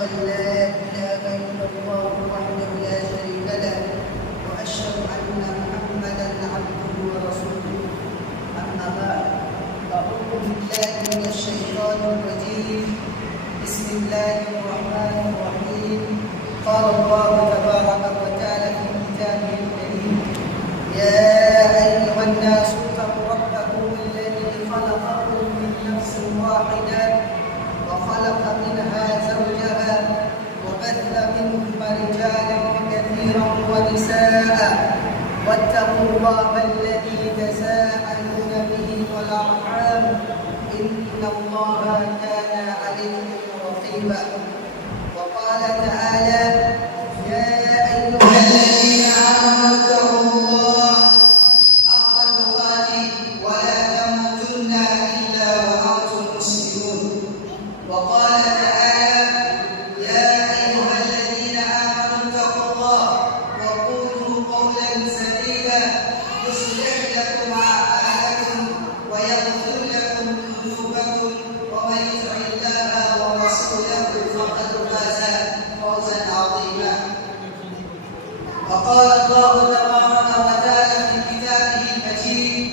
أن لا إله إلا الله وحده لا شريك له وأشهد أن محمدا عبده ورسوله. أما بعد، أعوذ بالله من الشيطان الرجيم. بسم الله الرحمن الرحيم. قال الله تبارك وتعالى في كتابه الكريم: يا أيها الناس اتقوا ربكم الذي خلقكم من نفس واحدة وخلق منها زوجها وبث منهما رجالا كثيرا ونساء واتقوا الله الذي تساءلون به والأرحام إن الله كان عليكم رقيبا. وقال تعالى: يا أيها الذين آمنوا اتقوا الله حق تقاته ولا تموتن إلا وأنتم مسلمون. وقال تعالى: يا أيها الذين آمنوا اتقوا الله وقولوا قولا سديدا يصلح لكم أعمالكم ويغفر لكم ذنوبكم ومن يطع الله ورسوله فقد فاز فوزا عظيما. وقال الله تبارك وتعالى في كتابه المجيد: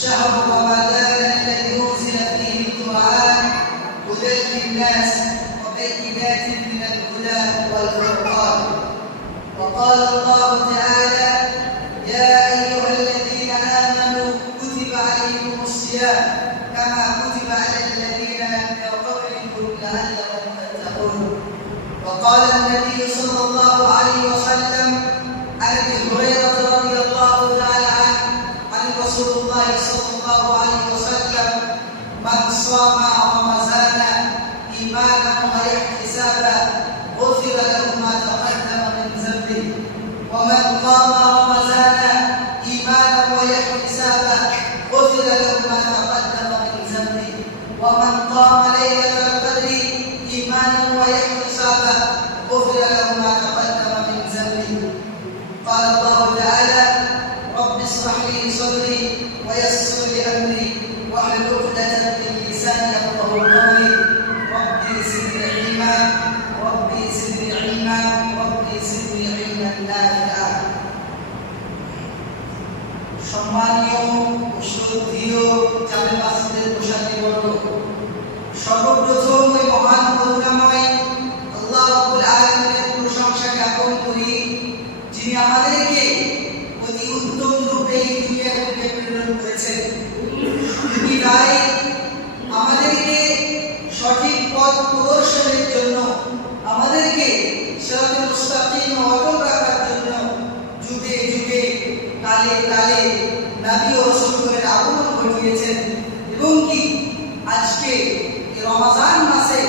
شهر رمضان الذي أنزل فيه القرآن هدى للناس وبينات من الهدى والفرقان. وقال الله تعالى: يا أيها الذين آمنوا كتب عليكم الصيام كما كتب على الذين من قبلكم لعلكم تتقون. وقال النبي صلى الله عليه وسلم عن ابي هريره رضي الله تعالى عنه عن رسول الله صلى الله عليه وسلم: من صام رمضان ايمانا واحتسابا غفر له ما تقدم من ذنبه. ومن قام رمضان ايمانا واحتسابا غفر له ما تقدم من ذنبه. ومن قام ليله القدر ايمانا واحتسابا غفر له ما تقدم من ذنبه. قال الله تعالى: رب اشرح لي صدري ويسر لي امري واحلل عقدة من لساني يفقهوا قولي. ربي زدني علما ربي زدني علما ربي زدني علما نافعا. সম্মানীয় ও শ্রদ্ধেয় জামে মসজিদের মুসাল্লিবর্গ, সর্বপ্রথম ওই মহান করুণাময় আল্লাহ রাব্বুল আলামিনের প্রশংসা জ্ঞাপন করি, যিনি আমাদেরকে অতি উত্তম রূপে এই দুনিয়ার বুকে প্রেরণ করেছেন। তিনি তাই আমাদেরকে সঠিক পথ প্রদর্শনের জন্য, আমাদেরকে সিরাতুল মুস্তাকিম অটল রাখার জন্য যুগে যুগে কালে কালে নবী ও রাসূলের আগমন ঘটিয়েছেন এবং কি আজকে এই রমজান মাসে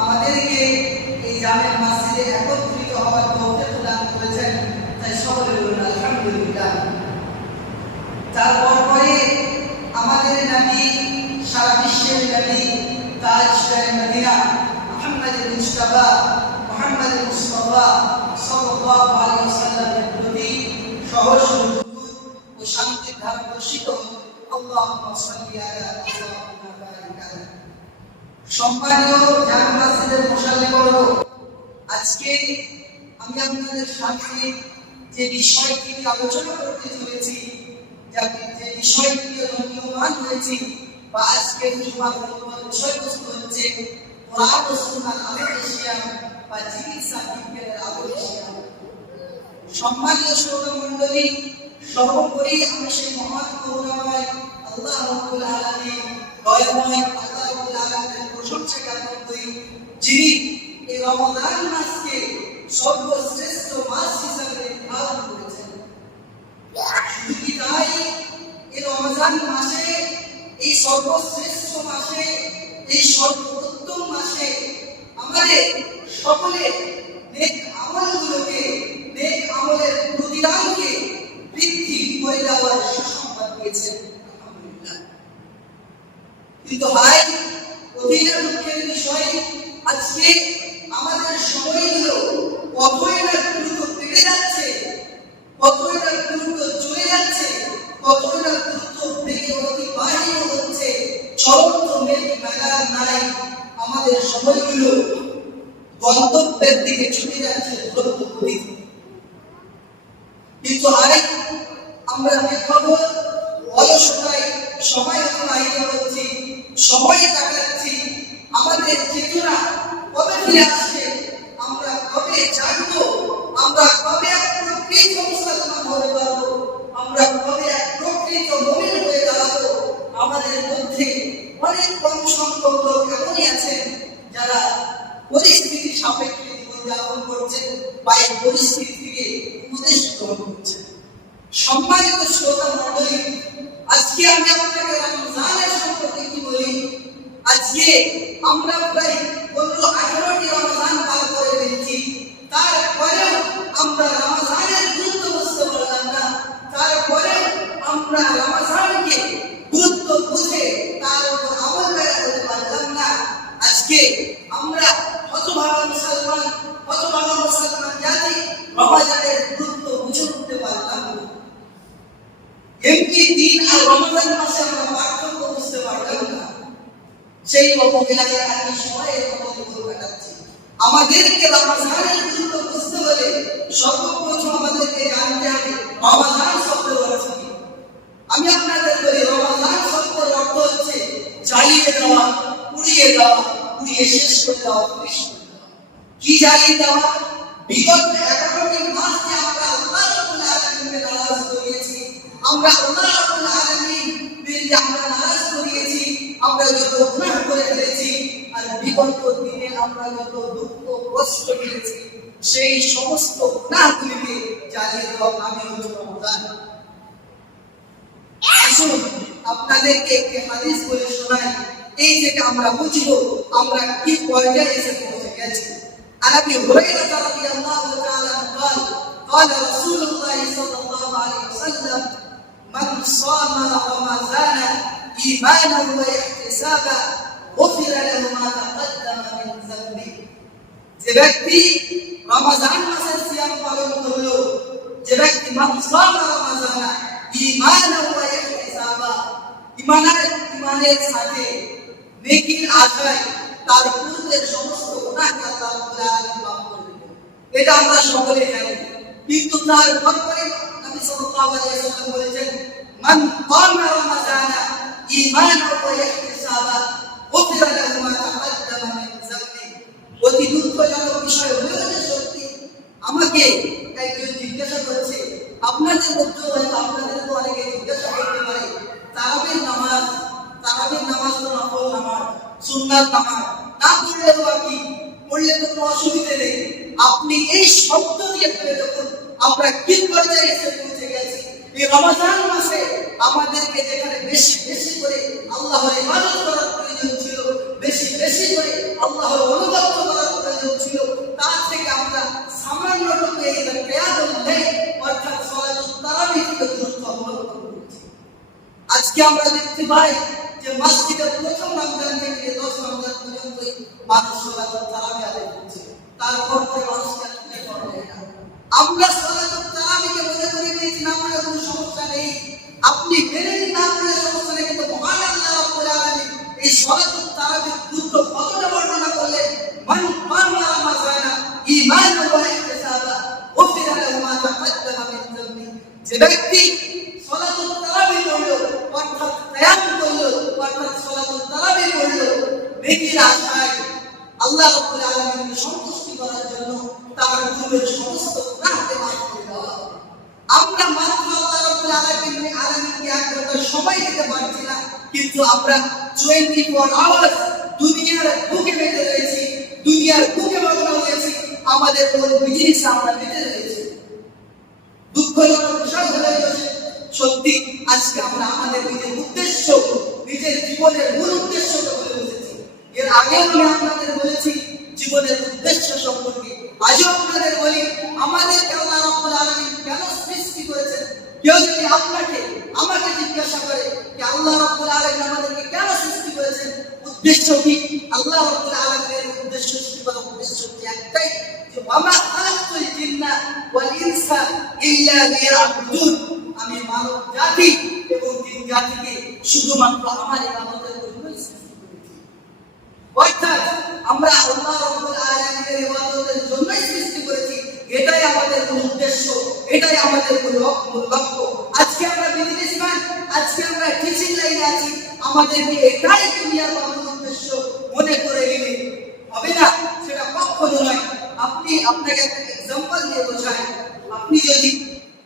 আমাদেরকে এই জামে মসজিদে একত্রিত হওয়ার তৌফিক দান করেছেন। তাই সকলে বলুন আলহামদুলিল্লাহ। তারপর পরে আমাদের নবী, সারা বিশ্বের নবী, তাজদার মদিনা মুহাম্মদ মুস্তাফা সাল্লাল্লাহু আলাইহি ওয়াসাল্লামের প্রতি সহস্র দুরূদ ও শান্তির ধারা বর্ষিত হোক। আল্লাহুম্মা সাল্লি আলা আল্লাহুম্মা বারিক আলা। সম্মানীয় জামে মসজিদের মুসাল্লিবর্গ, আজকে আমি আপনাদের সামনে যে বিষয়টি নিয়ে আলোচনা করতে চলেছি, যে বিষয়টি নিয়ে রূপমান হয়েছি বা আজকের জুমার বিষয়বস্তু হচ্ছে কোরআন ও সুন্নাহর আলোচনা বা চিকিৎসা বিজ্ঞানের আলোচনা। সম্মানীয় শ্রোতামণ্ডলী, সর্বোপরি আমি সেই মহান করুণাময় আল্লাহ রাব্বুল আলামিন, দয়াময় আল্লাহ রাব্বুল আলামিনের প্রশংসা জ্ঞাপন করি, যিনি এই রমজান মাসকে সর্বশ্রেষ্ঠ মাস হিসাবে নির্ধারণ করেছেন। শুধু তাই, এই রমজান মাসে, এই সর্বশ্রেষ্ঠ মাসে, এই সর্বোত্তম মাসে আমাদের সকলের নেক আমলগুলোকে, নেক আমলের প্রতিদানকে বৃদ্ধি করে দেওয়ার সুসংবাদ দিয়েছেন। আলহামদুলিল্লাহ। কিন্তু ভাই, অধীনের দুঃখের বিষয়, আজকে আমাদের সময়গুলো কতই না দ্রুত বেড়ে যাচ্ছে, কতই না দ্রুত চলে যাচ্ছে, কতই না দ্রুত বেগে অতিবাহিত হচ্ছে। চলন্ত মেঘ মেঘার নাই আমাদের সময়গুলো গন্তব্যের দিকে ছুটে যাচ্ছে দ্রুত গতিতে। কিন্তু আরেক আমরা বেখবর অলসতায় সময় অতিবাহিত করছি, সময় কাটাচ্ছি। আমাদের চেতনা কবে ফিরে আসছে, আমরা কবে জানবো, আমরা কবে এক প্রকৃত মুসলমান হতে পারবো, আমরা কবে এক প্রকৃত মুমিন হয়ে দাঁড়াবো। আমাদের মধ্যে অনেক কম সংখ্যক লোক এমনই আছেন যারা পরিস্থিতি সাপেক্ষে জীবনযাপন করছেন বা এই পরিস্থিতি থেকে উপদেশ গ্রহণ করছেন। সম্মানিত শ্রোতা মণ্ডলী, আজকে আমি আপনাকে রমজানের সম্পর্কে কি বলি। আজকে আমরা প্রায় 15-18টি রমজান পার করে ফেলেছি, তারপরেও আমরা রমজানের গুরুত্ব বুঝতে পারলাম না। তারপরেও আমরা রমজানকে গুরুত্ব বুঝে তার উপর আমল করতে পারলাম না। আজকে আমরা হতভাগা মুসলমান জাতি রমজানের গুরুত্ব বুঝে উঠতে পারলাম না। এমনি দিন আর রমজান মাসে আমরা পার্থক্য বুঝতে পারলাম না। সেই অবহেলায় আমি সময়ের অপব্যবহার কাটাচ্ছি। আমাদেরকে রমজানের গুরুত্ব বুঝতে হলে সর্বপ্রথম আমাদেরকে জানতে হবে রমজান শব্দের অর্থ কি। আমি আপনাদের বলি, রমজান শব্দের অর্থ হচ্ছে জ্বালিয়ে দেওয়া, পুড়িয়ে দেওয়া, পুড়িয়ে শেষ করে দেওয়া, শেষ করে দেওয়া। কি জ্বালিয়ে দেওয়া? বিগত 11টি মাস যে আমরা আল্লাহ রাব্বুল আলামিনকে নারাজ করিয়েছি, আমরা আল্লাহ রাব্বুল আলামিনকে আমরা নারাজ করিয়েছি, আমরা যত গুনাহ করে ফেলেছি, আর বিগত দিনে আমরা যত দুঃখ কষ্ট পেয়েছি, সেই সমস্ত গুনাহগুলিকে জ্বালিয়ে দেওয়া নামে হচ্ছে রমজান। আসুন আপনাদেরকে একটি হাদিস বলে শোনাই, এই থেকে আমরা বুঝবো আমরা কি পর্যায়ে এসে পৌঁছে গেছি। আবু হুরায়রা রাদিয়াল্লাহু তাআলা قال قال رسول الله صلى الله عليه وسلم من صام رمضان إيمانا واحتسابا غفر له ما تقدم من ذنبه। যে ব্যক্তি রমজান মাসের সিয়াম পালন করলো, যে ব্যক্তি মান সামা রমজান ঈমানান ওয়া ইহতিসাবা, ঈমানের সাথে নেকির আশায় তার পূর্বের সমস্ত গুনাহকে আল্লাহ রাব্বুল আলামিন মাফ করে দিবেন। এটা আমরা সকলে জানি। কিন্তু তার পরে নবী সাল্লাল্লাহু আলাইহি ওয়াসাল্লাম বলেছেন, মান কামা রমাদান ঈমানান ওয়া ইহতিসাবা গুফিরা লাহু মা তাকাদ্দামা মিন যামবি। অতি দুঃখজনক বিষয় হলো যে সত্যি আমাকে একজন জিজ্ঞাসা করছে, আপনাদের মধ্যে হয়তো আপনাদের তো অনেকে জিজ্ঞাসা করতে পারে, তারাবির নামাজ তো নফল নামাজ, সুন্নাত নামাজ না পড়লেও কি, পড়লে তো কোনো অসুবিধা নেই। আপনি এই শব্দ দিয়ে ফেলে দেখুন আমরা কি পর্যায়ে এসে পৌঁছে গেছি। এই রমজান মাসে আমাদেরকে যেখানে বেশি বেশি করে আল্লাহর ইবাদত করার প্রয়োজন ছিল, বেশি বেশি করে আল্লাহর অনুগত করার প্রয়োজন ছিল, তার থেকে আমরা সামান্যটুকু এই কিয়ামুল লাইল অর্থাৎ সালাতুত তারাবিহকে গুরুত্ব অবলম্বন করেছি। আজকে আমরা দেখতে পাই যে মসজিদের প্রথম রমজান থেকে 10 রমজান পর্যন্ত মানুষ সালাতুত তারাবি আদায় করছে, তারপর মানুষকে তুলে পড়ে না। আমরা সালাতুত তারাবিকে মনে করে নিয়েছি না পড়ে কোনো সমস্যা নেই, আপনি মেনে নিন না পড়ে সমস্যা নেই, কিন্তু মহান আল্লাহ রাব্বুল আলামিন এই সালাতুত তারাবির গুরুত্ব কতটা বর্ণনা করলেন। মান কামা রমাদানা ঈমানান ওয়া ইহতিসাবা গুফিরা লাহু মা তাকাদ্দামা মিন যামবি। যে ব্যক্তি সালাতুত তারাবি পড়ল অর্থাৎ কিয়াম করল অর্থাৎ সালাতুত তারাবি পড়ল নেকির আশায় আল্লাহ রাব্বুল আলামিনকে সন্তুষ্টি করার জন্য, তার পূর্বের সমস্ত গুনাহকে মাফ করে দেওয়া হবে। আমরা মাত্র আল্লাহ রাব্বুল আলামিনকে এক ঘন্টা সময় দিতে পারছি না, কিন্তু আমরা 24 আওয়ার্স দুনিয়ার বুকে বেঁধে রয়েছি, দুনিয়ার বুকে মগ্ন হয়েছি, আমাদের কোন বিজনেসে আমরা বেঁধে রয়েছি। দুঃখজনক বিষয় হলো সত্যি আজকে আমরা আমাদের নিজের উদ্দেশ্য, নিজের জীবনের মূল উদ্দেশ্যটা বলে বসেছি। এর আগেও আমি আপনাদের বলেছি জীবনের উদ্দেশ্য সম্পর্কে, আজও আপনাদের বলি আমাদেরকে আল্লাহ রাব্বুল আলামিন কেন সৃষ্টি করেছেন। কেউ যদি আমাকে জিজ্ঞাসা করে যে আল্লাহ রাব্বুল আলামিন আমাদেরকে কেন সৃষ্টি করেছেন, উদ্দেশ্য কি? আল্লাহ রাব্বুল আলামিনের উদ্দেশ্য সৃষ্টি করার উদ্দেশ্য একটাই, যে ওয়ামা খালাকতুল জিন্না ওয়াল ইনসা ইল্লা লিয়াবুদুন। আমি মানব জাতি এবং জিন জাতিকে শুধুমাত্র আমার ইবাদতের জন্য সৃষ্টি করেছি। অর্থাৎ আমরা আল্লাহ রাব্বুল আলামিনের এটাই আমাদের মূল লক্ষ্য। আজকে আমরা বিজনেসম্যান, আজকে আমরা টিচিং লাইনে আছি, আমাদেরকে এটাই দুনিয়ার মূল উদ্দেশ্য মনে করে গেলে হবে না, সেটা কখনো নয়। আপনাকে একটা এক্সাম্পল দিয়ে বোঝাই। আপনি যদি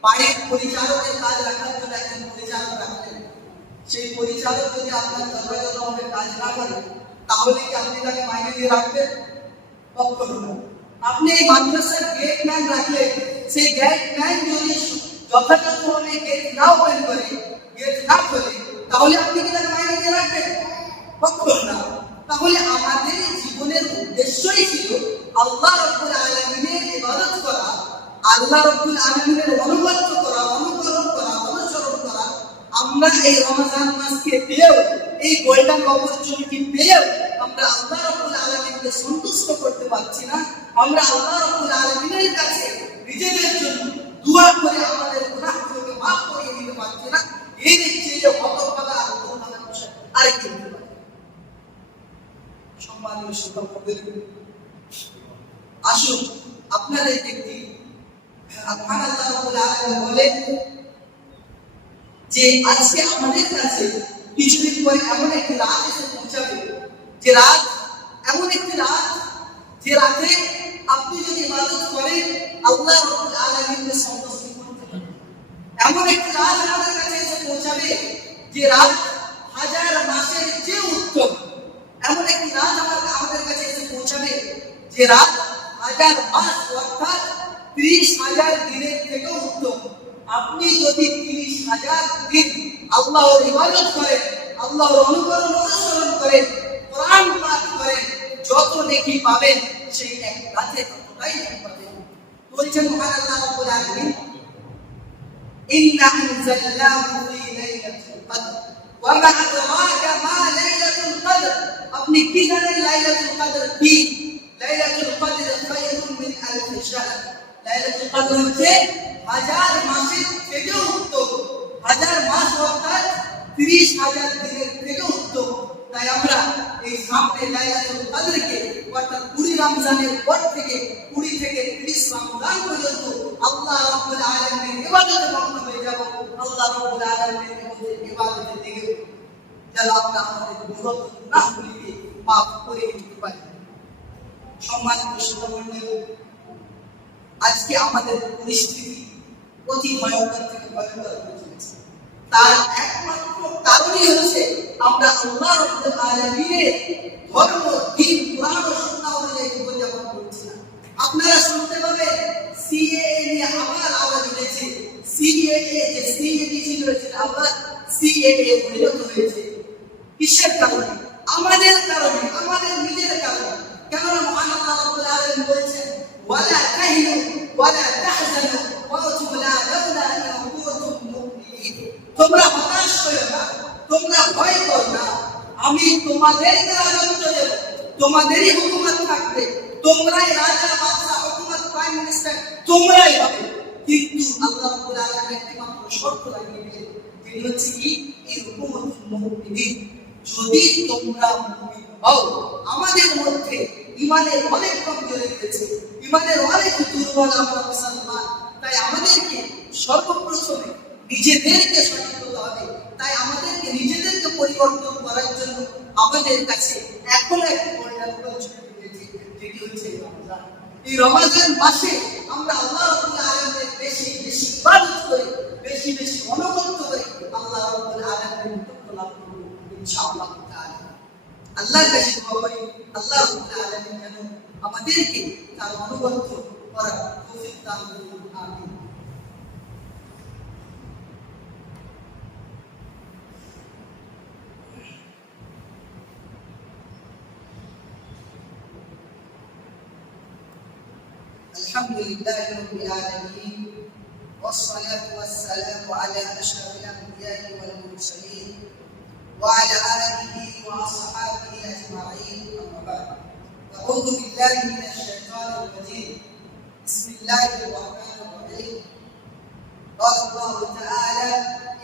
বাড়ির পরিচালকের কাজ রাখার জন্য একজন পরিচালক রাখলেন, সেই পরিচালক যদি আপনার যথাযথভাবে কাজ না করে, তাহলে কি আপনি তাকে মাইনে দিয়ে রাখবেন? কখনো না। আপনি এই মাদ্রাসার গেটম্যান রাখলেন, সেই গেটম্যান যদি যথাযথভাবে গেট না ওপেন করে, গেট না খোলে, তাহলে আপনি কি তাকে মাইনে দিয়ে রাখবেন? কখনো না। তাহলে আমাদের জীবনের উদ্দেশ্যই ছিল আল্লাহ রাব্বুল আলামিনের ইবাদত করা, আল্লাহ রাব্বুল আলামিনের অনুগত করা, অনুকরণ করা, অনুসরণ করা। আমরা এই রমজান মাসকে পেয়েও, এই গোল্ডেন অপরচুনিটি পেয়েও আমরা আল্লাহ রাব্বুল আলামিনকে সন্তুষ্ট করতে পারছি না। আমরা আল্লাহ রাব্বুল আলামিনের কাছে নিজেদের জন্য দোয়া করে আমাদের গুনাহগুলোকে মাফ করিয়ে দিতে পারছি না। এই চেয়ে হতভাগা আর দুর্ভাগা বিষয় আরেকটি হতে পারে। সম্মানীয় শ্রোতাবৃন্দ, আসুন আপনাদের একটি আল্লাহ রাব্বুল আলামিন বলেন যে আজকে আমাদের কাছে কিছুদিন পরে এমন একটি রাত এসে পৌঁছাবে, যে রাত এমন একটি রাত, যে রাতে আপনি যদি ইবাদত করেন আল্লাহ রাব্বুল আলামিনকে সন্তুষ্ট করতে পারবেন। এমন একটি রাত আমাদের কাছে এসে পৌঁছাবে, যে রাত হাজার মাসের চেয়ে উত্তম। এমন একটি রাত আমাদের কাছে এসে পৌঁছাবে, যে রাত হাজার মাস অর্থাৎ 30,000 দিনের থেকেও উত্তম। আপনি যদি 30,000 দিন আল্লাহর ইবাদত করেন, আল্লাহর অনুকরণ অনুসরণ করেন, কোরআন পাঠ করেন, যত নেকি পাবেন সেই এক রাতে ততটাই নেকি পাবেন। বলছেন মহান আল্লাহ রাব্বুল আলামিন, ইন্না আনজালনাহু ফি লাইলাতুল কদর ওয়া মা আদরাকা মা লাইলাতুল কদর। আপনি কি জানেন লাইলাতুল কদর কি? লাইলাতুল কদর খায়রুম মিন আলফি শাহর। লাইলাতুল কদর হচ্ছে হাজার মাসের থেকেও উত্তম। হাজার মাস অর্থাৎ 30,000 দিনের থেকেও উত্তম। তাই আমরা এই সামনে লাইলাতুল কদরকে অর্থাৎ 20 রমজানের পর থেকে 20 থেকে 30 রমজান পর্যন্ত আল্লাহ রাব্বুল আলামিনের ইবাদতে মগ্ন হয়ে যাব। আল্লাহ রাব্বুল আলামিনের ইবাদতে লেগে যেন আমরা আমাদের বিগত গুনাহগুলিকে মাফ করে দিতে পারি। সম্মানিত শ্রোতামণ্ডলী, আজকে আমাদের পরিস্থিতি অতি ভয়ঙ্কর থেকে ভয়ঙ্কর হয়ে চলেছে। তার একমাত্র কারণই হচ্ছে আমরা আল্লাহ রাব্বুল আলামিনের ধর্ম, দ্বীন, কোরআন ও সুন্নাহ অনুযায়ী জীবনযাপন করছি না। আপনারা শুনতে পাবেন সিএএ নিয়ে আবার আওয়াজ উঠেছে। সিএএ যে সিএবি ছিল সেটা আবার সিএএ পরিণত হয়েছে। কিসের কারণে? আমাদের কারণে, আমাদের নিজের কারণে। কেননা মহান আল্লাহ রাব্বুল আলামিন বলেছেন, ওয়ালা তাহিনু ওয়ালা তাহজানু ওয়ানতুম লা লাউলা আন কুনতুম মুমিনিন। তোমরা হতাশ হয়ো না, তোমরা ভয় করো না, আমি তোমাদেরকে রাজত্ব দেব, তোমাদেরই হুকুমত থাকবে, তোমরাই রাজা, বাদশা, হুকুমত, প্রাইম মিনিস্টার তোমরাই হবে। কিন্তু আল্লাহ রাব্বুল আলামিন একটি মাত্র শর্ত লাগিয়ে দিলেন, যেটি হচ্ছে কি? এই হুকুমতুল মুমিনিন, যদি তোমরা মুমিন হও। আমাদের মধ্যে ঈমানের অনেক কমজোরি রয়েছে, ঈমানের অনেক দুর্বল আমরা মুসলমান। তাই আমাদেরকে সর্বপ্রথমে নিজেদেরকে সঠিক হতে হবে। তাই আমাদেরকে নিজেদেরকে পরিবর্তন করার জন্য আমাদের কাছে এখনো একটি গোল্ডেন অপরচুনিটি রয়েছে, যেটি হচ্ছে রমজান। এই রমজান মাসে আমরা আল্লাহ রাব্বুল আলামিনের বেশি বেশি ইবাদত করে, বেশি বেশি অনুগত করে আল্লাহ রাব্বুল আলামিনের নিকট লাভ করব ইনশাআল্লাহ তাআলা। আল্লাহর কাছে দোয়া করি আল্লাহ রাব্বুল আলামিন যেন আমাদেরকে তার অনুগত করার তৌফিক দান করুন। আমিন। আলহামদুলিল্লাহি রাব্বিল আলামিন والصلاة والسلام على أشرف الأنبياء والمرسلين وعلى آله وأصحابه أجمعين. أما بعد، أعوذ بالله من الشيطان الرجيم. بسم الله الرحمن الرحيم. قال الله تعالى: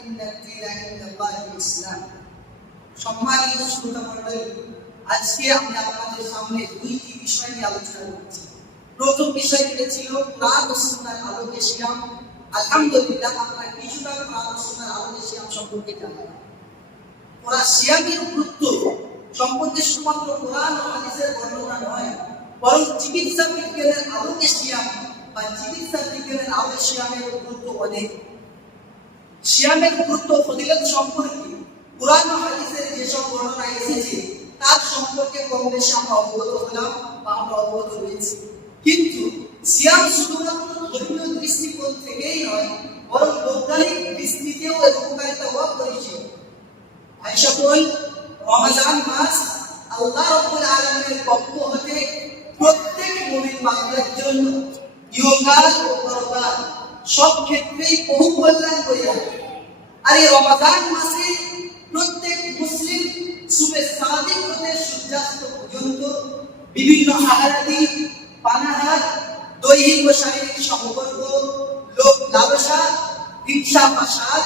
إن الدين عند الله الإسلام. সম্মানিত শ্রোতামণ্ডলী, আজকে আমি আপনাদের সামনে দুইটি বিষয় নিয়ে আলোচনা করছি। প্রথম বিষয়টি ছিল কোরআন ও সুন্নাহর আলোকে সিয়াম, আলহামদুলিল্লাহ আমরা কিছুটা আলোচনার আলোকে সিয়াম সম্পর্কে জানলাম। ওরা সিয়ামের গুরুত্ব সম্পর্কে শুধুমাত্র কোরআন ও হাদিসের বর্ণনা নয়, বরং চিকিৎসা বিজ্ঞানের আলোকে সিয়াম বা চিকিৎসা বিজ্ঞানের আলোকে সিয়ামের গুরুত্ব অনেক। সিয়ামের গুরুত্ব ফজিলত সম্পর্কে কোরআন ও হাদিসের যেসব বর্ণনা এসেছে তার সম্পর্কে কম বেশি আমরা অবগত হলাম বা আমরা অবগত হয়েছি। কিন্তু সিয়াম শুধুমাত্র ধর্মীয় দৃষ্টিকোণ থেকেই নয়, বরং বৈজ্ঞানিক দৃষ্টিতেও এর উপকারিতা অপরিসীম। ভাই সকল, রমজান মাস আল্লাহ রাব্বুল আলামিনের পক্ষ হতে প্রত্যেক মুমিন বান্দার জন্য ইহকাল ও পরকাল সব ক্ষেত্রেই বহু কল্যাণ বয়ে আনে। আর এই রমজান মাসে প্রত্যেক মুসলিম সুবে সাদিক হতে সূর্যাস্ত পর্যন্ত বিভিন্ন আহারাদি, পানাহার, দৈহিক ও শারীরিক সম্পর্ক, লোভ লালসা, হিংসা ফাসাদ,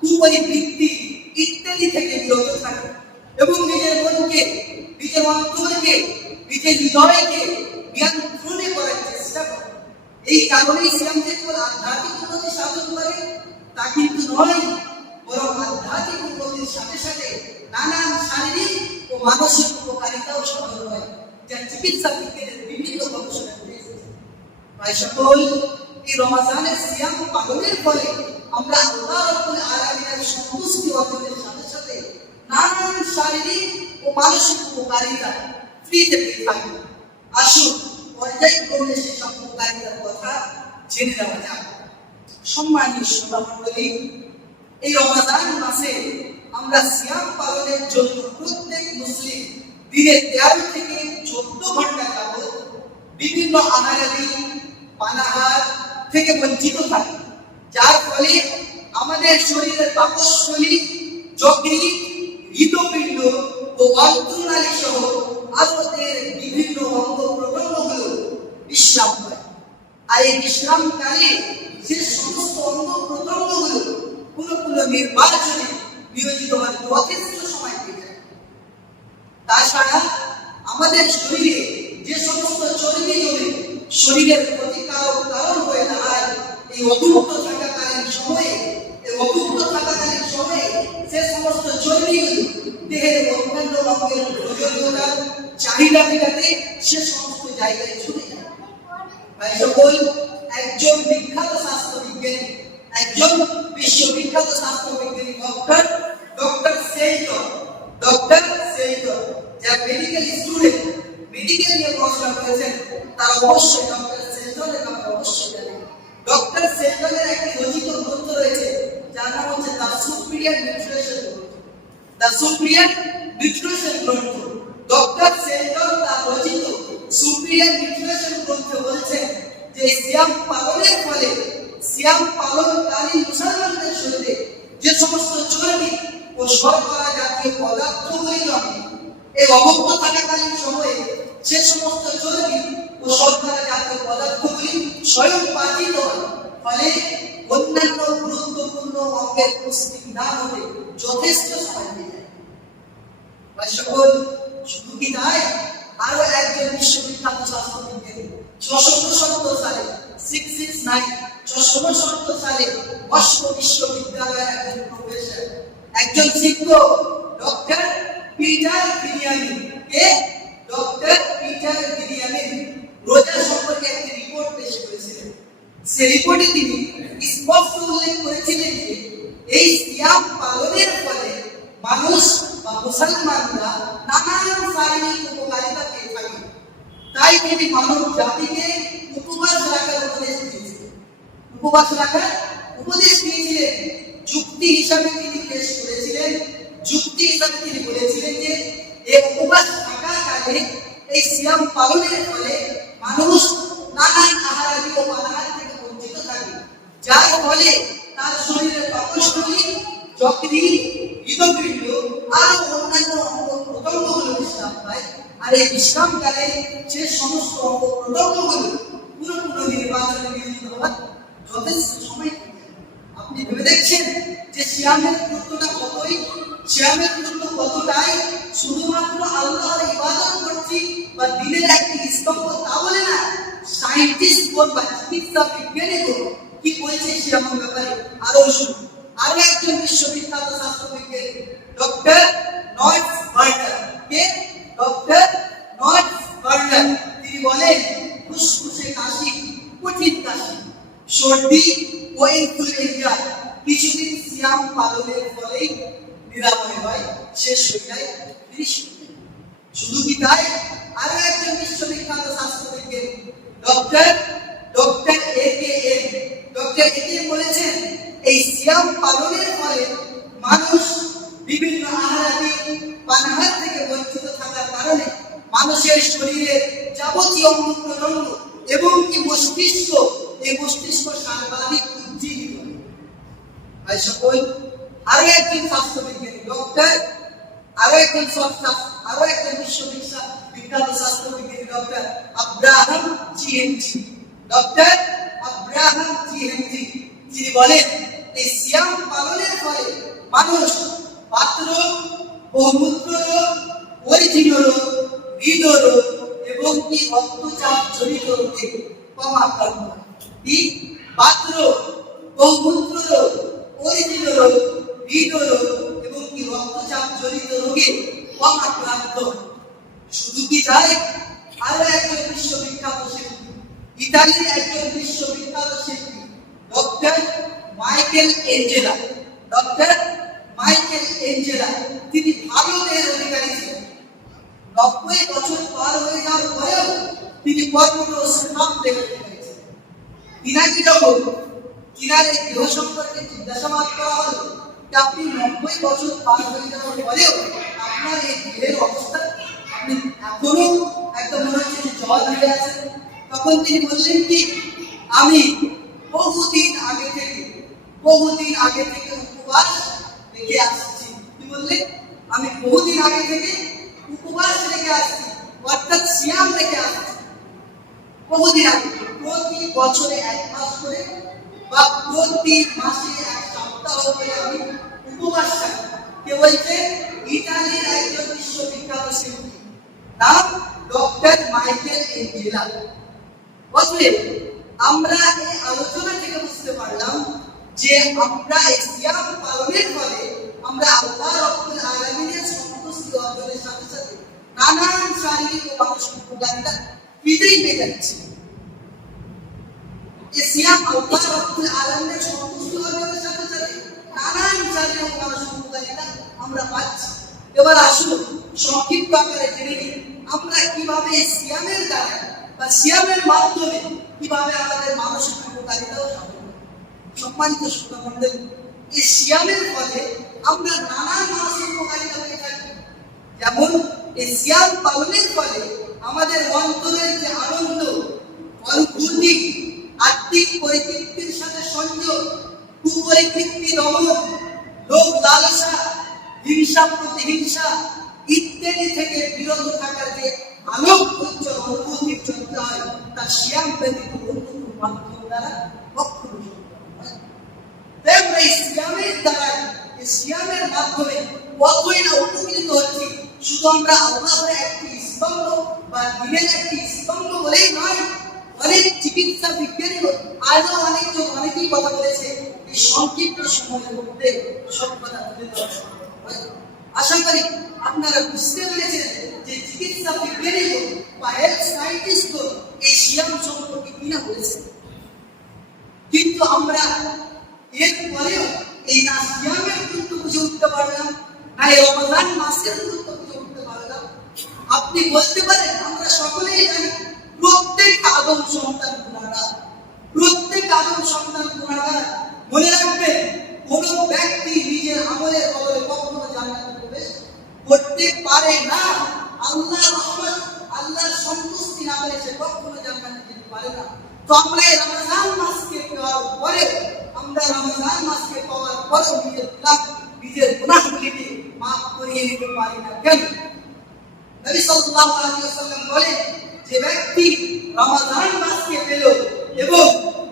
কুপরিবৃত্তি ইত্যাদি থেকে বিরত থাকে এবং নিজের মনকে, নিজের অন্তরকে, নিজের হৃদয়কে নিয়ন্ত্রণে করার চেষ্টা করে। এই কারণেই সিয়াম যে কেবল আধ্যাত্মিক উন্নতি সাধন করে তা কিন্তু নয়, বরং আধ্যাত্মিক উন্নতির সাথে সাথে নানান শারীরিক ও মানসিক উপকারিতাও সাধন হয়, যা চিকিৎসা বিজ্ঞানের বিভিন্ন গবেষণায় রয়েছে। ভাই সকল, এই রমজানের সিয়াম পালনের ফলে আমরা আল্লাহ রাব্বুল আলামিনের সন্তুষ্টি অর্জনের সাথে সাথে নানান শারীরিক ও মানসিক উপকারিতা ফ্রিতে পেয়ে থাকি। আসুন পর্যায়ক্রমে সেসব উপকারিতার কথা জেনে নেওয়া যাক। সম্মানীয় শ্রোতামণ্ডলী, এই রমজান মাসে আমরা সিয়াম পালনের জন্য প্রত্যেক মুসলিম দিনে 13 থেকে 14 ঘন্টা যাবত বিভিন্ন আহারাদি, পানাহার থেকে বঞ্চিত থাকি, যার ফলে আমাদের শরীরের পাকস্থলী, যকৃৎ, হৃদপিণ্ড ও অন্তনালী সহ আমাদের বিভিন্ন অঙ্গ প্রত্যঙ্গগুলো বিশ্রাম পায়। আর এই বিশ্রামকালে যে সমস্ত অঙ্গ প্রত্যঙ্গগুলো কোনো নির্বাচনে নিয়োজিত হওয়ার যথেষ্ট সময় পেয়ে যায়। তাছাড়া আমাদের শরীরে যে সমস্ত চর্বি জমে শরীরের ক্ষতিকারক কারণ হয়ে দাঁড়ায়, এই অভুক্ত থাকাকালীন সময়ে সে সমস্ত চর্বিগুলো দেহের অন্যান্য অঙ্গের প্রয়োজনীয়তা চাহিদা মেটাতে সে সমস্ত জায়গায় ছুটে যায়। ভাই সকল, একজন বিখ্যাত স্বাস্থ্যবিজ্ঞানী, একজন বিশ্ববিখ্যাত স্বাস্থ্যবিজ্ঞানী ডক্টর সেইটর, যারা মেডিকেল স্টুডেন্ট, মেডিকেল নিয়ে পড়াশোনা করেছেন, তারা অবশ্যই ডক্টর সেইটরের নাম অবশ্যই জানেন। ডক্টর সেইটরের একটি রচিত গ্রন্থ রয়েছে যার নাম হচ্ছে দ্য সুপিরিয়র নিউট্রিশন গ্রন্থ। ডক্টর সেইটর তার রচিত সুপিরিয়র নিউট্রিশন গ্রন্থে বলেছেন যে সিয়াম পালনের ফলে, সিয়াম পালনকারী মুসলমানদের শরীরে যে সমস্ত চর্বি ও শর্করা জাতীয় পদার্থগুলি জমে, এই অভুক্ত থাকাকালীন সময়ে সে সমস্ত চর্বি ও শর্করা জাতীয় পদার্থগুলি স্বয়ং পাচিত হয়, ফলে অন্যান্য গুরুত্বপূর্ণ অঙ্গের পুষ্টি না হতে যথেষ্ট সময় পেয়ে যায়। ভাই সকল, শুধু কি তাই, আরো একজন বিশ্ববিখ্যাত স্বাস্থ্যবিজ্ঞানী 669 সালে মস্কো বিশ্ববিদ্যালয়ের একজন প্রফেসর, একজন শিক্ষক ডক্টর পিটার বিরিয়ামিন রোজা সম্পর্কে একটি রিপোর্ট পেশ করেছিলেন। সেই রিপোর্টে তিনি স্পষ্ট উল্লেখ করেছিলেন যে এই সিয়াম পালনের ফলে মানুষ বা মুসলমানরা নানান শারীরিক উপকারিতা পেয়ে থাকে। তাই তিনি মানব জাতিকে উপবাস রাখার উপদেশ দিয়েছিলেন। যুক্তি হিসাবে তিনি পেশ করেছিলেন, তিনি বলেছিলেন যে এই উপবাস থাকাকালে, এই সিয়াম পালনের ফলে মানুষ নানান আহারাদি ও পানাহার থেকে বঞ্চিত থাকে, যার ফলে তার শরীরের পাকস্থলী, যকৃৎ, হৃদপিণ্ড আর অন্যান্য অঙ্গ প্রত্যঙ্গগুলো বিশ্রাম পায়। আর এই বিশ্রামকালে সে সমস্ত অঙ্গ প্রত্যঙ্গগুলো পুরোপুরি নির্বাচনে নিয়োজিত হওয়ার যথেষ্ট সময় পেয়ে যায়। আপনি ভেবে দেখছেন যে সিয়ামের গুরুত্ব কতটাই শুধুমাত্র আল্লাহর ইবাদত করছি বা দিনের একটি স্তম্ভ তা বলে না, সায়েন্টিস্ট বা চিকিৎসা বিজ্ঞানী কি বলছে সিয়ামের ব্যাপারে আরো শুনুন। আরো একজন বিশ্ববিখ্যাত স্বাস্থ্যবিজ্ঞানী ডক্টর নর্থ বার্নার, কে? Doctor North Barner. তিনি বলেন ফুসফুসে কাশি, কঠিন কাশি, সর্দি ও ইনফ্লুয়েঞ্জা কিছুদিন সিয়াম পালনের ফলে নিরাময় হয়, শেষ হয়ে যায়। শুধু কি তাই? আরো একজন বিশ্ববিখ্যাত স্বাস্থ্যবিজ্ঞানী ডক্টর একেএম বলেছেন এই সিয়াম পালনের ফলে মানুষ বিভিন্ন আহারাদি পানাহার থেকে বঞ্চিত থাকার কারণে মানুষের শরীরের যাবতীয় অঙ্গ এবং কি মস্তিষ্ক সর্বাধিক উজ্জীবিত হয়। সকল আরো একজন স্বাস্থ্যবিজ্ঞানী আরো একজন বিশ্ববিখ্যাত স্বাস্থ্যবিজ্ঞানী ডক্টর আব্রাহাম জিএমজি তিনি বলেন এই সিয়াম পালনের ফলে মানুষ বাতরোগ, বহুমূত্র রোগ, পরিধীন রোগ, হৃদরোগ এবং কি রক্তচাপ জনিত রোগে কম আক্রান্ত হয়। বাতরোগ, বহুমূত্র রোগ, পরিধীন রোগ, হৃদরোগ এবং কি রক্তচাপ জনিত রোগে কম আক্রান্ত। শুধু কি তাই? আরো একজন বিশ্ববিখ্যাত শিল্পী, ইতালির একজন বিশ্ববিখ্যাত শিল্পী ডক্টর মাইকেল এঞ্জেলা তিনি ভারতের অধিকারী ছিলেন। 90 বছর পার হয়ে যাওয়ার পরেও তিনি কর্মঠ শ্রম দেখতে পেয়েছেন। তিনাকে যখন তিনার এই দেহ সম্পর্কে জিজ্ঞাসাবাদ করা হলো যে আপনি 90 বছর পার হয়ে যাওয়ার পরেও আপনার এই দেহের অবস্থা, আপনি এখনো একদম মনে হচ্ছে যে জল হয়ে আছেন, তখন তিনি বললেন কি আমি বহুদিন আগে থেকে উপবাস রেখে আসছি। কি বললেন? আমি বহুদিন আগে থেকে উপবাস রেখে আসছি, অর্থাৎ সিয়াম রেখে আসছি। বহুদিন আগে, প্রতি বছরে 1 মাস করে বা প্রতি মাসে 1 সপ্তাহ করে আমি উপবাস থাকি। কে বলছে? ইতালির একজন বিশ্ববিখ্যাত শিল্পী, নাম ডক্টর মাইকেল এঞ্জেলা। অতএব আমরা এই আলোচনা থেকে বুঝতে পারলাম যে আমরা এই সিয়াম পালনের ফলে আমরা আল্লাহ রাব্বুল আলামিনের সন্তুষ্টি অর্জনের সাথে সাথে নানান শারীরিক ও মানসিক উপকারিতা পেতেই যাচ্ছি। এই সিয়াম আল্লাহ রাব্বুল আলামিনের সন্তুষ্টি অর্জনের সাথে সাথে নানান শারীরিক ও মানসিক উপকারিতা আমরা পাচ্ছি। এবার আসুন সংক্ষিপ্ত আকারে জেনে নিই আমরা কিভাবে সিয়ামের দ্বারা বা সিয়ামের মাধ্যমে কিভাবে আমাদের মানসিক উপকারিতাও সাধন করি। সম্মানিত শ্রোতামণ্ডলী, এই সিয়ামের ফলে আমরা নানান মানসিক উপকারিতা পেয়ে থাকি। যেমন এই সিয়াম পালনের ফলে আমাদের অন্তরের যে আনন্দ, অনুভূতি, আত্মিক পরিতৃপ্তির সাথে সংযোগ, কুপরিতৃপ্তি দমন, লোভ লালসা, হিংসা প্রতিহিংসা ইত্যাদি থেকে বিরত থাকার যে আলোক উজ্জ্বল অনুভূতি চলতে হয় তা সিয়াম ব্যতীত অন্য কোনো মাধ্যম দ্বারা কখনো সম্ভব নয়। তাই এই সিয়ামের মাধ্যমে কতই না উপকৃত হচ্ছি। শুধু আমরা আল্লাহর একটি স্তম্ভ বা দিনের একটি স্তম্ভ বলেই নয়, অনেক চিকিৎসা বিজ্ঞানী আজও অনেকেই কথা বলেছে এই সংক্ষিপ্ত সময়ের মধ্যে সব কথা তুলে ধরা সম্ভব হয়। আশা করি আপনারা বুঝতে পেরেছেন যে চিকিৎসা বিজ্ঞানী বা হেলথ সায়েন্টিস্ট এই সিয়াম সম্পর্কে কিনা বলেছে, কিন্তু আমরা এরপরেও এই না সিয়ামের গুরুত্ব বুঝে উঠতে পারলাম, না এই রমজান মাসের গুরুত্ব বুঝে উঠতে পারলাম। আপনি বলতে পারেন আমরা সকলেই জানি প্রত্যেক আদম সন্তান গুনাহগার। মনে রাখবেন কোন ব্যক্তি নিজের আমলের বদলে কখনো জান্নাতে প্রবেশ করতে পারে না। আল্লাহর রহমত, আল্লাহর সন্তুষ্টি না পেলে সে কখনো জান্নাতে যেতে পারে না। তো আমরা এই রমজান মাসকে পাওয়ার পরে নিজের গুনাহগুলিকে মাফ করিয়ে নিতে পারি না কেন? নবী সাল্লাল্লাহু আলাইহি ওয়াসাল্লাম বলেন যে ব্যক্তি রমজান মাসকে পেল এবং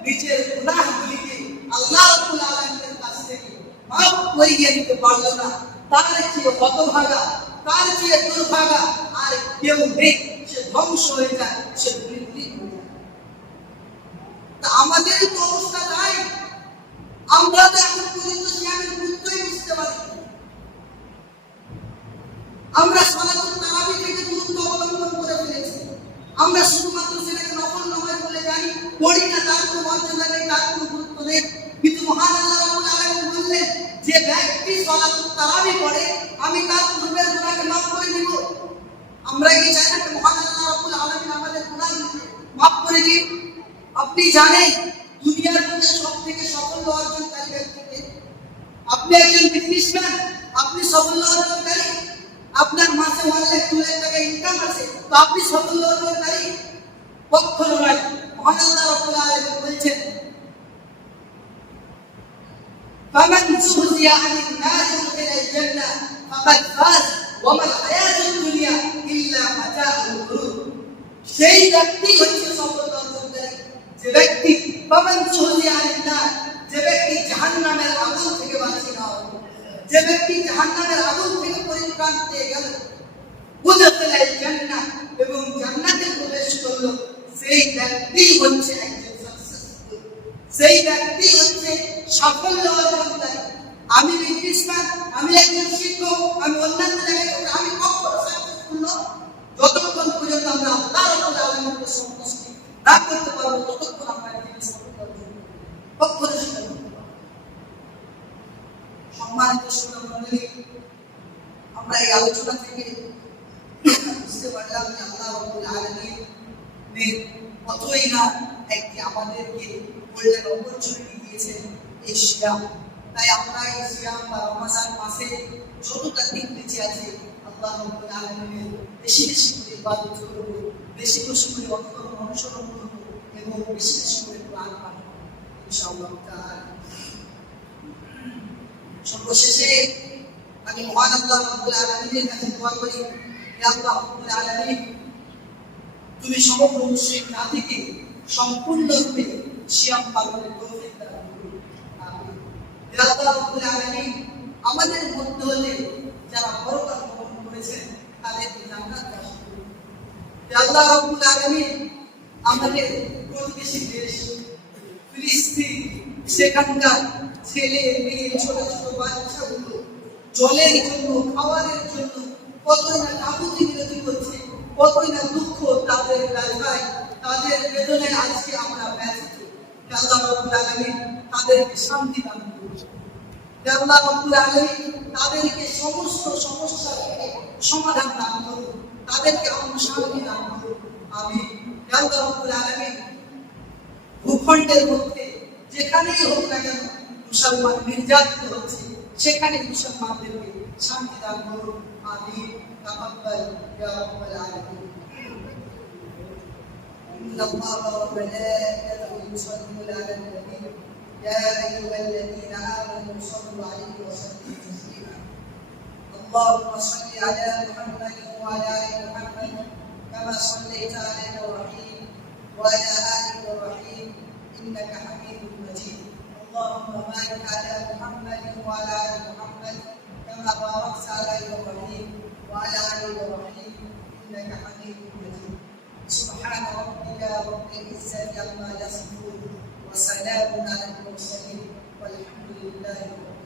নিজের গুনাহগুলিকে আল্লাহ রাব্বুল আলামিনের কাছ থেকে মাফ করিয়ে নিতে পারল না, তার চেয়ে হতভাগা, তার চেয়ে দুর্ভাগা আর কেউ নেই। সে ধ্বংস হয়ে যায়, সে ধুলি হয়ে যায়। তা আমাদের তো অবস্থা তাই। পড়ি না তার কোনো মর্যাদা নেই, তার কোনো গুরুত্ব নেই। কিন্তু মহান আল্লাহ রাব্বুল আলামিন বললেন যে ব্যক্তি সালাতুত তারাবি পড়ে আমি তার পূর্বের গুনাহকে মাফ করে দিব। আমরা কি চাই না মহান আল্লাহ রাব্বুল আলামিন আমাদের গুনাহ মাফ করে দিন? আপনি জানেন দুনিয়ার মধ্যে সবথেকে সাফল্য অর্জনকারী ব্যক্তিকে? আপনি একজন বিজনেসম্যান, আপনি সাফল্য অর্জনকারী, আপনার মাসে 1 লাখ 2 লাখ টাকা ইনকাম আছে, তো আপনি সাফল্য অর্জনকারী? কখনো নয়। মহান আল্লাহ রাব্বুল আলামিন বলেছেন ফামান যুহজিয়া আনিন নার ওয়াদখিলাল জান্নাহ ফাকাদ ফাজ ওয়া মাল হায়াতুদ দুনিয়া ইল্লা মাতাউল গুরুর। সেই ব্যক্তি হচ্ছে সাফল্য অর্জনকারী যে ব্যক্তি ফামান যুহজিয়া আনিন নার, যে ব্যক্তি জাহান্নামের আগুন থেকে বাঁচিয়ে নেওয়া হলো, যে ব্যক্তি জাহান্নামের আগুন থেকে পরিত্রাণ পেয়ে গেল, ওয়াদখিলাল জান্নাহ এবং জান্নাতে প্রবেশ করলো, সেই ব্যক্তি হচ্ছে একজন সাকসেসফুল, সেই ব্যক্তি হচ্ছে সাফল্য অর্জনকারী। আমি বিজনেসম্যান, আমি একজন শিক্ষক, আমি অন্যান্য জায়গায় আমি কখনো সাকসেসফুল নই যতক্ষণ পর্যন্ত আমরা আল্লাহ রাব্বুল আলামিনকে সন্তুষ্টি না করতে পারবো, ততক্ষণ আমরা নিজেকে সাফল্য অর্জন কখনো সেটা করতে পারবো। সম্মানিত শ্রোতামণ্ডলী, আমরা এই আলোচনা থেকে বুঝতে পারলাম যে আল্লাহ রাব্বুল আলামিন কতই না একটি আমাদেরকে গোল্ডেন অপরচুনিটি দিয়েছেন এই সিয়াম। তাই আমরা এই সিয়াম বা রমজান মাসে যতটা দিন বেঁচে আছে আল্লাহ রাব্বুল আলামিনের বেশি বেশি করে ইবাদত করব, বেশি বেশি করে অনুসরণ করব এবং বেশি বেশি করে কোরআন পাঠ করব ইনশাআল্লাহ তাআলা। সর্বশেষে আমি মহান আল্লাহ রাব্বুল আলামিনের কাছে দোয়া করি, হে আল্লাহ রাব্বুল আলামিন, তুমি সমগ্র মুসলিম জাতিকে সম্পূর্ণরূপে সিয়াম পালনের তৌফিক দান করুন। আমিন। হে আল্লাহ রাব্বুল আলামিন, আমাদের মধ্যে হতে যারা পরকাল গমন করেছেন তাদেরকে জান্নাত দান করুন। হে আল্লাহ রাব্বুল আলামিন, আমাদের প্রতিবেশী দেশ ফিলিস্তিন, সেখানকার ছেলে মেয়ে ছোট ছোট বাচ্চাগুলো জলের জন্য, খাবারের জন্য কতই না কাকুতি বিরতি করছে, কতই না দুঃখ তাদের ব্যথায়, তাদের বেদনায় আজকে আমরা ব্যথিত। আল্লাহ রাব্বুল আলামিন তাদেরকে শান্তি দান করুন। আল্লাহ রাব্বুল আলামিন তাদেরকে সমস্ত সমস্যা থেকে সমাধান দান করুন, তাদেরকে আমরা শান্তি দান করুন। আমিন। আল্লাহ রাব্বুল আলামিন ভূখণ্ডের মধ্যে যেখানেই হোক না কেন মুসলমান নির্যাতিত হচ্ছে, সেখানে মুসলমানদেরকে শান্তি দান করুন। আমিন। তাকাব্বাল ইয়া রাব্বাল আলামিন। إن الله وملائكته يصلون على النبي يا أيها الذين آمنوا صلوا عليه وسلموا تسليما. اللهم صل على محمد وعلى آل محمد كما صليت على إبراهيم وعلى آل إبراهيم إنك حميد مجيد. اللهم بارك على محمد وعلى آل محمد كما باركت على إبراهيم وعلى آل إبراهيم إنك حميد مجيد. سبحان ربك رب العزة عما يصفون وسلام على المرسلين والحمد لله رب العالمين.